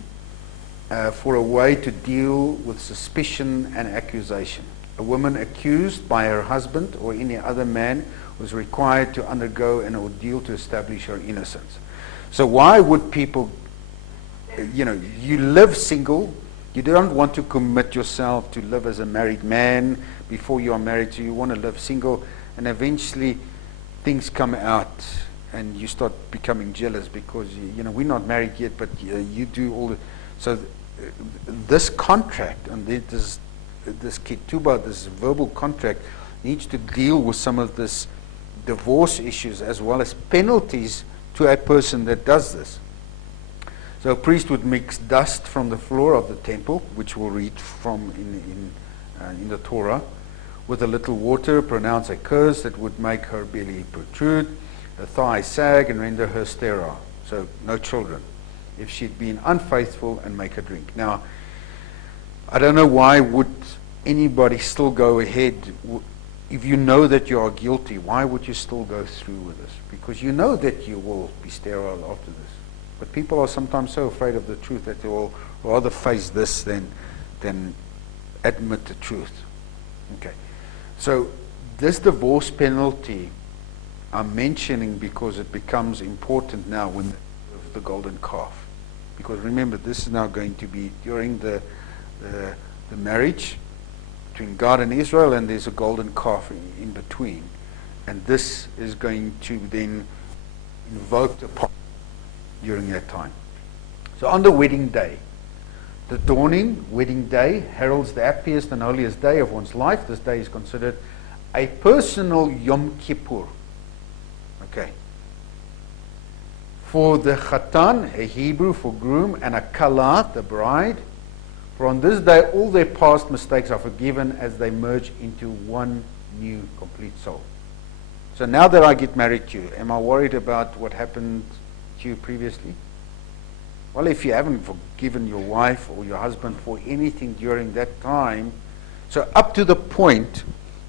for a way to deal with suspicion and accusation. A woman accused by her husband or any other man was required to undergo an ordeal to establish her innocence. So why would people, you live single, you don't want to commit yourself to live as a married man before you are married, so you want to live single, and eventually things come out and you start becoming jealous because, we're not married yet, but you do all the... So this contract, and this ketubah, this verbal contract, needs to deal with some of this divorce issues as well as penalties to a person that does this. So a priest would mix dust from the floor of the temple, which we'll read from in the Torah, with a little water, pronounce a curse that would make her belly protrude, her thighs sag, and render her sterile. So no children, if she'd been unfaithful, and make her drink. Now, I don't know why would anybody still go ahead. If you know that you are guilty, why would you still go through with this? Because you know that you will be sterile after this. But people are sometimes so afraid of the truth that they will rather face this than admit the truth. Okay. So this divorce penalty I'm mentioning because it becomes important now when the golden calf. Because remember, this is now going to be during the marriage between God and Israel, and there's a golden calf in between. And this is going to then invoke the prophet during that time. So on the wedding day, the dawning wedding day heralds the happiest and holiest day of one's life. This day is considered a personal Yom Kippur. Okay. For the Khatan, a Hebrew for groom, and a Kala, the bride, for on this day all their past mistakes are forgiven as they merge into one new complete soul. So now that I get married to you, am I worried about what happened to you previously? Well, if you haven't forgiven your wife or your husband for anything during that time, so up to the point,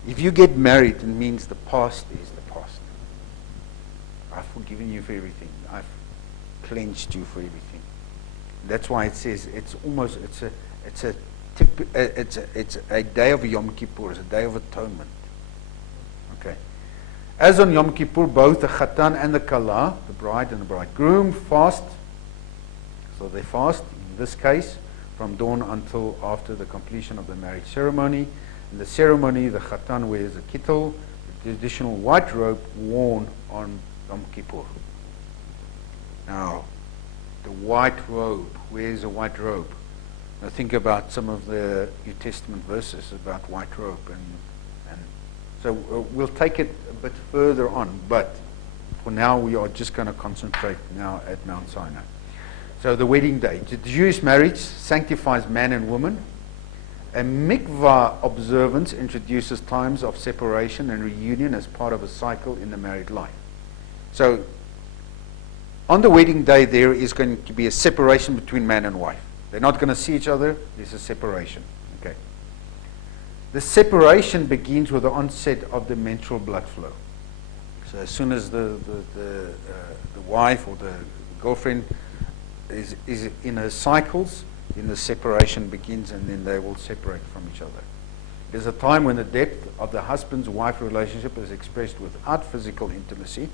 if you get married, it means the past is the past. I've forgiven you for everything. I've cleansed you for everything. That's why it says it's a day of Yom Kippur, it's a day of atonement. Okay. As on Yom Kippur, both the Khatan and the Kala, the bride and the bridegroom, fast. So they fast, in this case, from dawn until after the completion of the marriage ceremony. In the ceremony, the Khatan wears a kittel, the traditional white robe worn on Yom Kippur. Now, the white robe, where's a white robe? Now think about some of the New Testament verses about white robe. And so we'll take it a bit further on, but for now we are just going to concentrate now at Mount Sinai. So the wedding day. The Jewish marriage sanctifies man and woman. A mikvah observance introduces times of separation and reunion as part of a cycle in the married life. So on the wedding day there is going to be a separation between man and wife. They're not going to see each other. There's a separation. Okay. The separation begins with the onset of the menstrual blood flow. So as soon as the wife or the girlfriend is in her cycles, then the separation begins, and then they will separate from each other. There's a time when the depth of the husband-wife relationship is expressed without physical intimacy.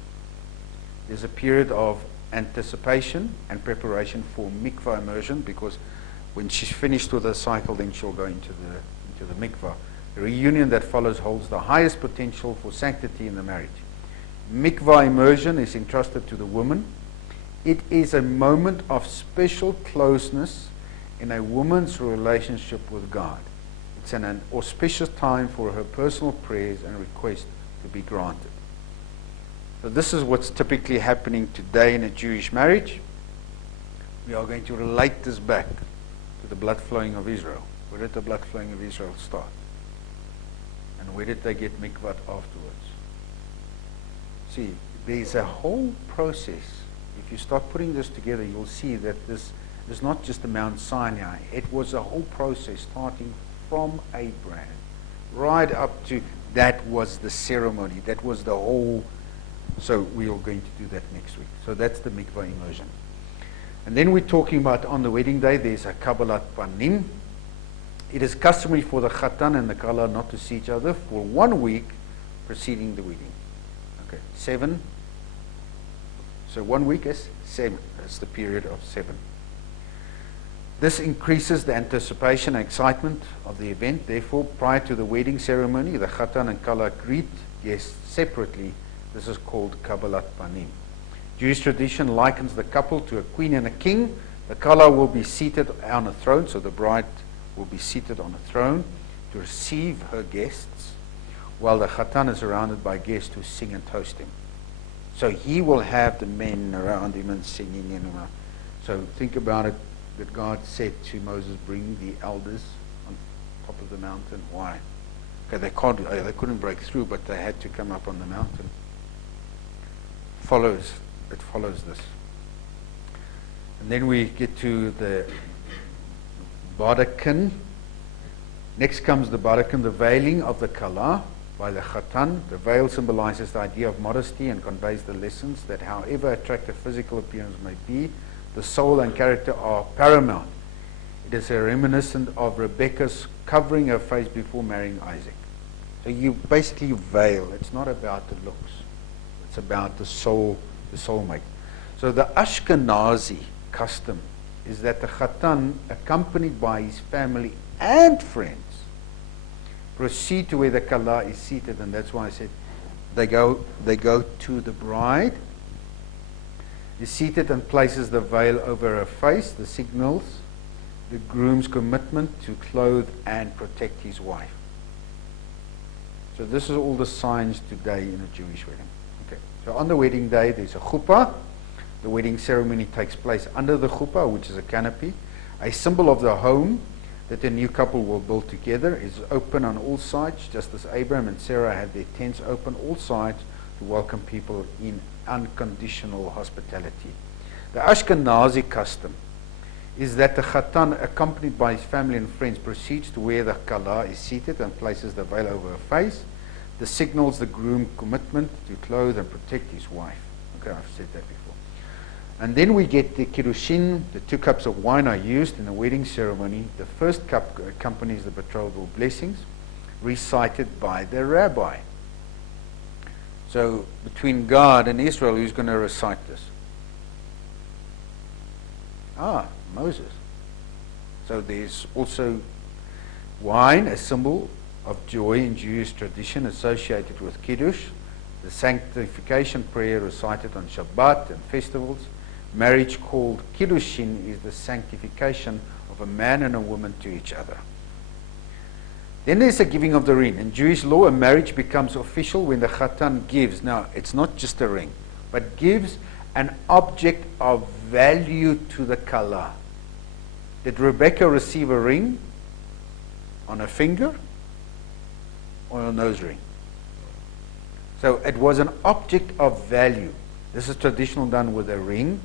There's a period of anticipation and preparation for mikvah immersion, because when she's finished with her cycle, then she'll go into the mikvah. The reunion that follows holds the highest potential for sanctity in the marriage. Mikvah immersion is entrusted to the woman. It is a moment of special closeness in a woman's relationship with God. It's an auspicious time for her personal prayers and requests to be granted. So this is what's typically happening today in a Jewish marriage. We are going to relate this back the blood flowing of Israel. Where did the blood flowing of Israel start? And where did they get mikvat afterwards? See, there's a whole process. If you start putting this together, you'll see that this is not just the Mount Sinai. It was a whole process starting from Abraham right up to that was the ceremony. That was the whole. So we are going to do that next week. So that's the mikvah immersion. And then we're talking about on the wedding day, there's a Kabbalat Panim. It is customary for the Khatan and the Kala not to see each other for 1 week preceding the wedding. Okay, 7. So 1 week is 7. That's the period of 7. This increases the anticipation and excitement of the event. Therefore, prior to the wedding ceremony, the Khatan and Kala greet guests separately. This is called Kabbalat Panim. Jewish tradition likens the couple to a queen and a king. The Kala will be seated on a throne, so the bride will be seated on a throne to receive her guests, while the Khatan is surrounded by guests who sing and toast him. So he will have the men around him and singing. So think about it, that God said to Moses, bring the elders on top of the mountain. Why? Okay, they couldn't break through, but they had to come up on the mountain. It follows this. And then we get to the Badakin. Next comes the Badakin, the veiling of the Kala by the Khatan. The veil symbolizes the idea of modesty and conveys the lessons that however attractive physical appearance may be, the soul and character are paramount. It is a reminiscent of Rebekah's covering her face before marrying Isaac. So you basically veil. It's not about the looks. It's about the soul, the soulmate. So the Ashkenazi custom is that the Khatan, accompanied by his family and friends, proceed to where the Kala is seated, and that's why I said they go to the bride. Is seated and places the veil over her face. The signals the groom's commitment to clothe and protect his wife. So this is all the signs today in a Jewish wedding. Okay. So on the wedding day, there's a chuppah. The wedding ceremony takes place under the chuppah, which is a canopy. A symbol of the home that the new couple will build together is open on all sides, just as Abraham and Sarah had their tents open all sides to welcome people in unconditional hospitality. The Ashkenazi custom is that the Khatan, accompanied by his family and friends, proceeds to where the Kala is seated and places the veil over her face. This signals the groom's commitment to clothe and protect his wife. Okay, I've said that before. And then we get the Kiddushin. The 2 cups of wine are used in the wedding ceremony. The first cup accompanies the betrothal blessings recited by the rabbi. So between God and Israel, who's going to recite this? Moses. So there's also wine, a symbol of joy in Jewish tradition associated with Kiddush, the sanctification prayer recited on Shabbat and festivals. Marriage, called Kiddushin, is the sanctification of a man and a woman to each other. Then there's a giving of the ring. In Jewish law, a marriage becomes official when the Khatan gives. Now, it's not just a ring, but gives an object of value to the Kala. Did Rebecca receive a ring on her finger or a nose ring? So it was an object of value. This is traditional done with a ring.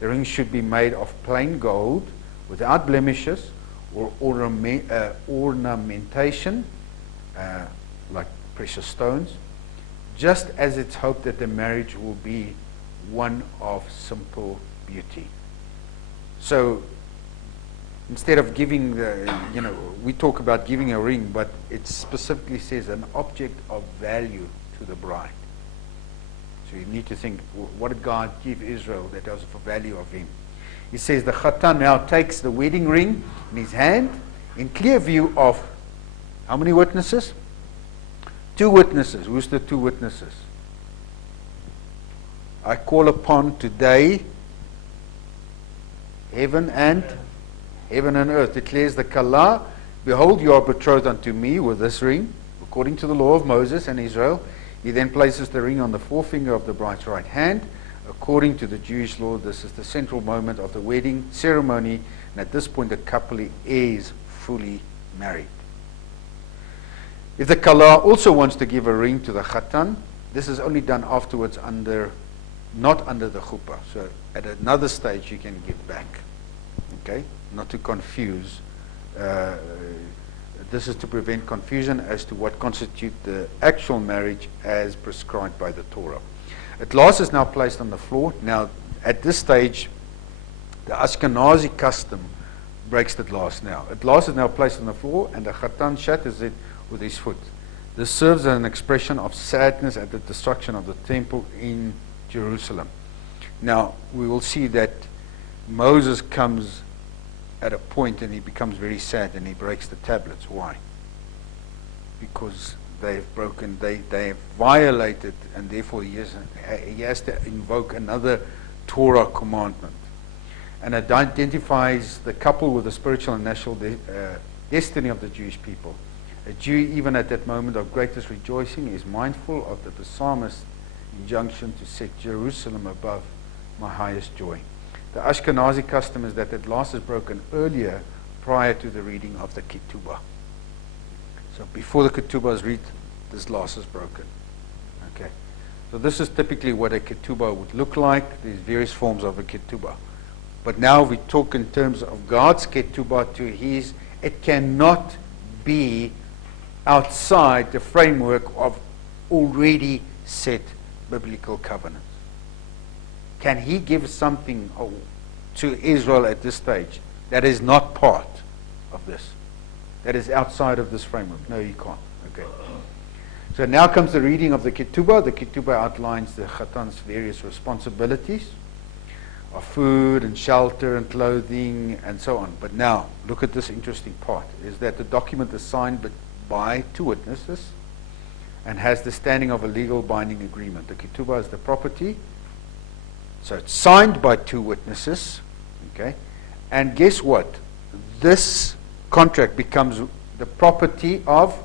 The ring should be made of plain gold without blemishes or ornamentation, like precious stones, just as it's hoped that the marriage will be one of simple beauty. So instead of giving we talk about giving a ring, but it specifically says an object of value to the bride. So you need to think, what did God give Israel that was for value of him? He says the Khatan now takes the wedding ring in his hand in clear view of how many witnesses? 2 witnesses. Who's the 2 witnesses? I call upon today heaven and earth. Declares the Kala, behold, you are betrothed unto me with this ring, according to the law of Moses and Israel. He then places the ring on the forefinger of the bride's right hand. According to the Jewish law, this is the central moment of the wedding ceremony. And at this point, the couple is fully married. If the Kala also wants to give a ring to the Khatan, this is only done afterwards not under the chuppah. So at another stage you can give back. Okay? Not to confuse. This is to prevent confusion as to what constitutes the actual marriage as prescribed by the Torah. Atlas is now placed on the floor. Now, at this stage, the Ashkenazi custom breaks the glass now. Atlas is now placed on the floor, and the Khatan shatters it with his foot. This serves as an expression of sadness at the destruction of the temple in Jerusalem. Now, we will see that Moses comes at a point and he becomes very sad and he breaks the tablets. Why? Because they've broken, they have violated, and therefore he has to invoke another Torah commandment. And it identifies the couple with the spiritual and national destiny of the Jewish people. A Jew, even at that moment of greatest rejoicing, is mindful of the psalmist's injunction to set Jerusalem above my highest joy. The Ashkenazi custom is that Atlas is broken earlier, prior to the reading of the Ketubah. So before the Ketubah is read, this glass is broken. Okay. So this is typically what a Ketubah would look like. There's various forms of a Ketubah. But now we talk in terms of God's Ketubah to his. It cannot be outside the framework of already set biblical covenants. Can he give something to Israel at this stage that is not part of this? That is outside of this framework? No, he can't. Okay. So now comes the reading of the Ketubah. The Ketubah outlines the Khatan's various responsibilities of food and shelter and clothing and so on. But now, look at this interesting part, is that the document is signed by two witnesses and has the standing of a legal binding agreement. The Ketubah is the property. So it's signed by two witnesses. Okay? And guess what? This contract becomes the property of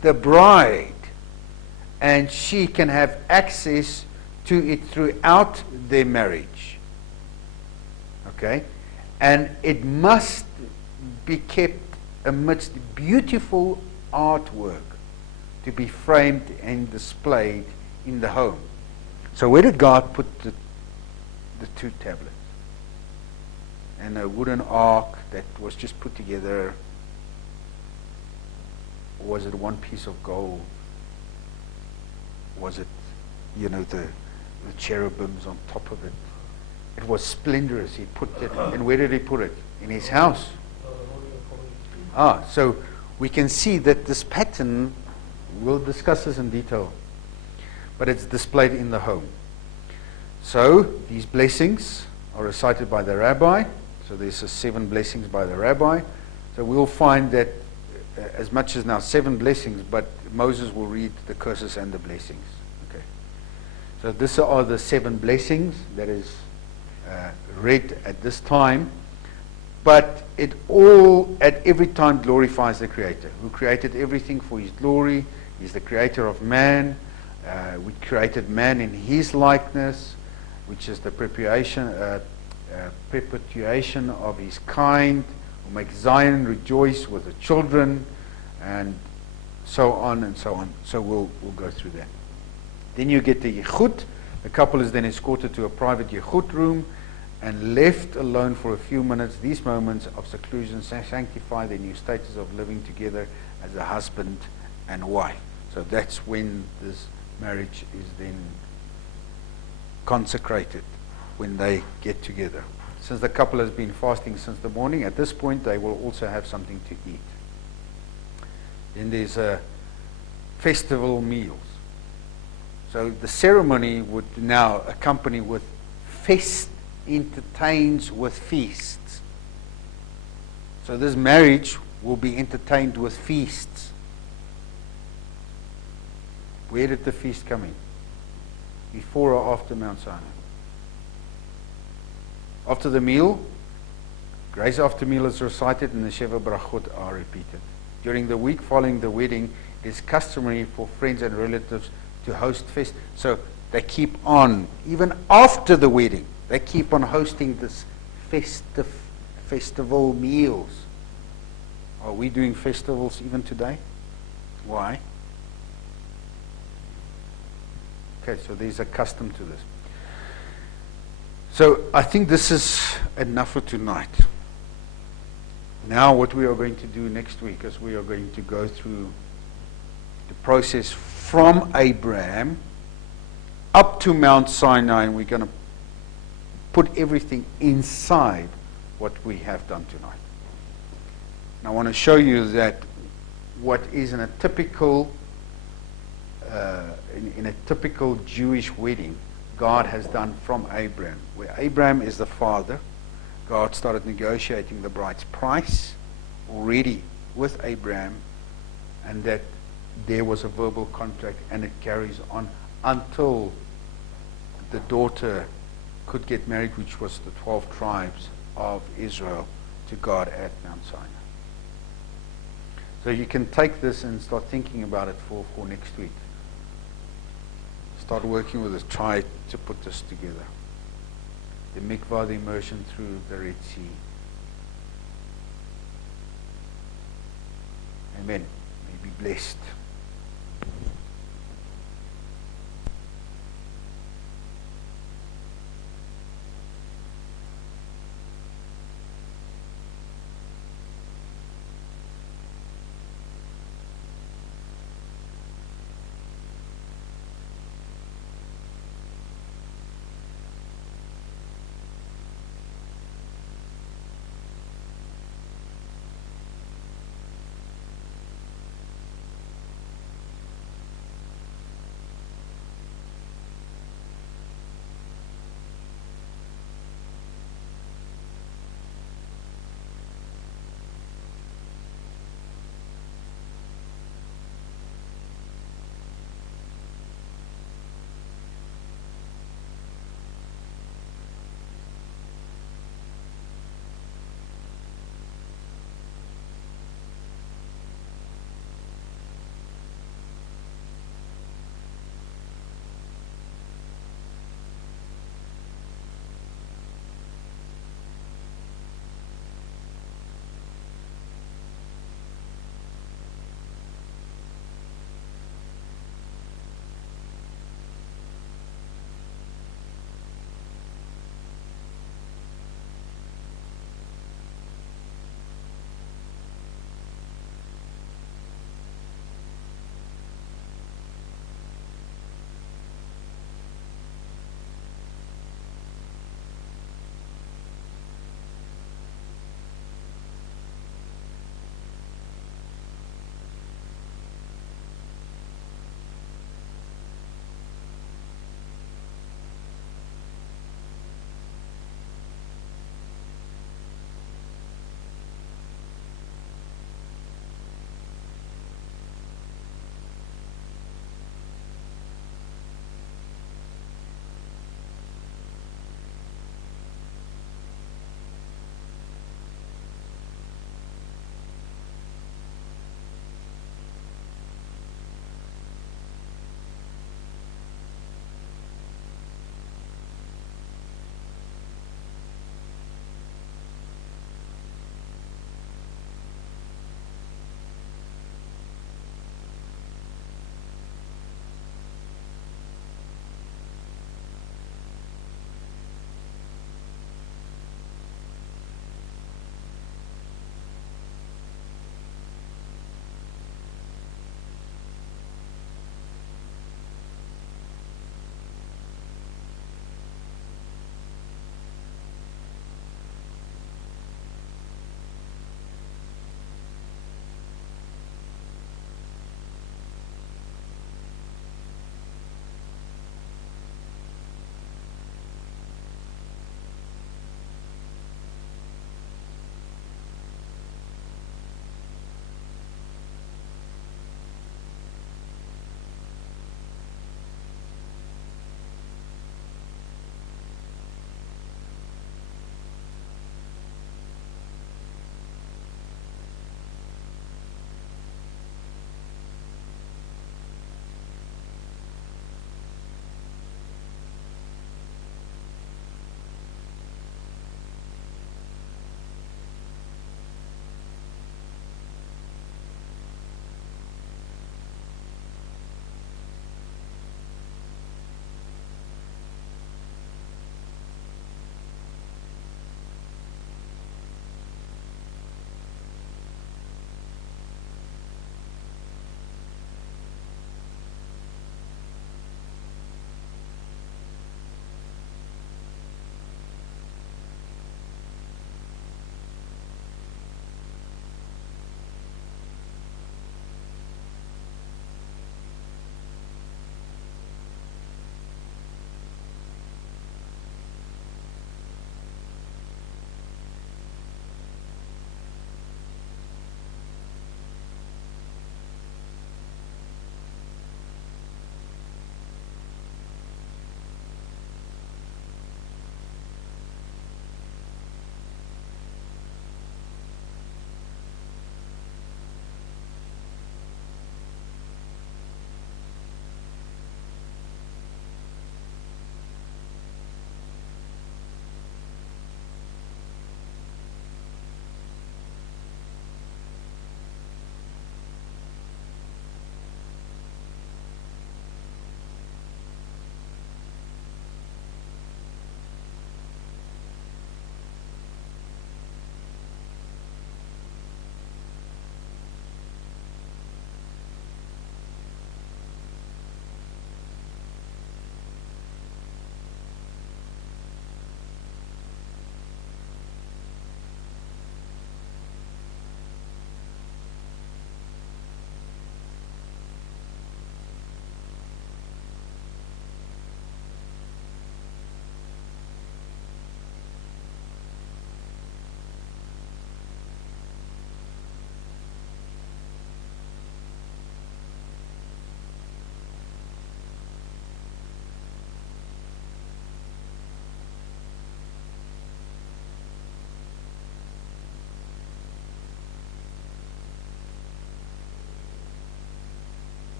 the bride. And she can have access to it throughout their marriage. Okay? And it must be kept amidst beautiful artwork to be framed and displayed in the home. So where did God put the two tablets? And a wooden ark that was just put together. Was it one piece of gold? Was it, the cherubims on top of it? It was splendorous. He put it, and where did he put it? In his house. So we can see that this pattern, we'll discuss this in detail, but it's displayed in the home. So these blessings are recited by the rabbi. So there's 7 blessings by the rabbi. So we'll find that as much as now 7 blessings, but Moses will read the curses and the blessings. Okay. So these are the 7 blessings that is read at this time. But it all, at every time, glorifies the Creator, who created everything for His glory. He's the Creator of man. We created man in His likeness, which is the perpetuation of His kind, who makes Zion rejoice with the children, and so on and so on. So we'll go through that. Then you get the Yichud. The couple is then escorted to a private Yichud room and left alone for a few minutes. These moments of seclusion sanctify their new status of living together as a husband and wife. So that's when this marriage is then consecrated, when they get together. Since the couple has been fasting since the morning, at this point they will also have something to eat. Then there's festival meals. So the ceremony would now accompany with entertains with feasts. So this marriage will be entertained with feasts. Where did the feast come in? Before or after Mount Sinai? After the meal, grace after meal is recited and the Sheva Brachot are repeated. During the week following the wedding, it is customary for friends and relatives to host feast. So they keep on, even after the wedding, they keep on hosting this festive festival meals. Are we doing festivals even today? Why? Okay, so there's a custom to this. So I think this is enough for tonight. Now what we are going to do next week is we are going to go through the process from Abraham up to Mount Sinai, and we're going to put everything inside what we have done tonight. And I want to show you that what is in a typical in a typical Jewish wedding, God has done from Abraham. Where Abraham is the father, God started negotiating the bride's price already with Abraham, and that there was a verbal contract, and it carries on until the daughter could get married, which was the 12 tribes of Israel, to God at Mount Sinai. So you can take this and start thinking about it for next week. Start working with it. Try to put this together. The mikvah, the immersion through the Red Sea. Amen. May be blessed.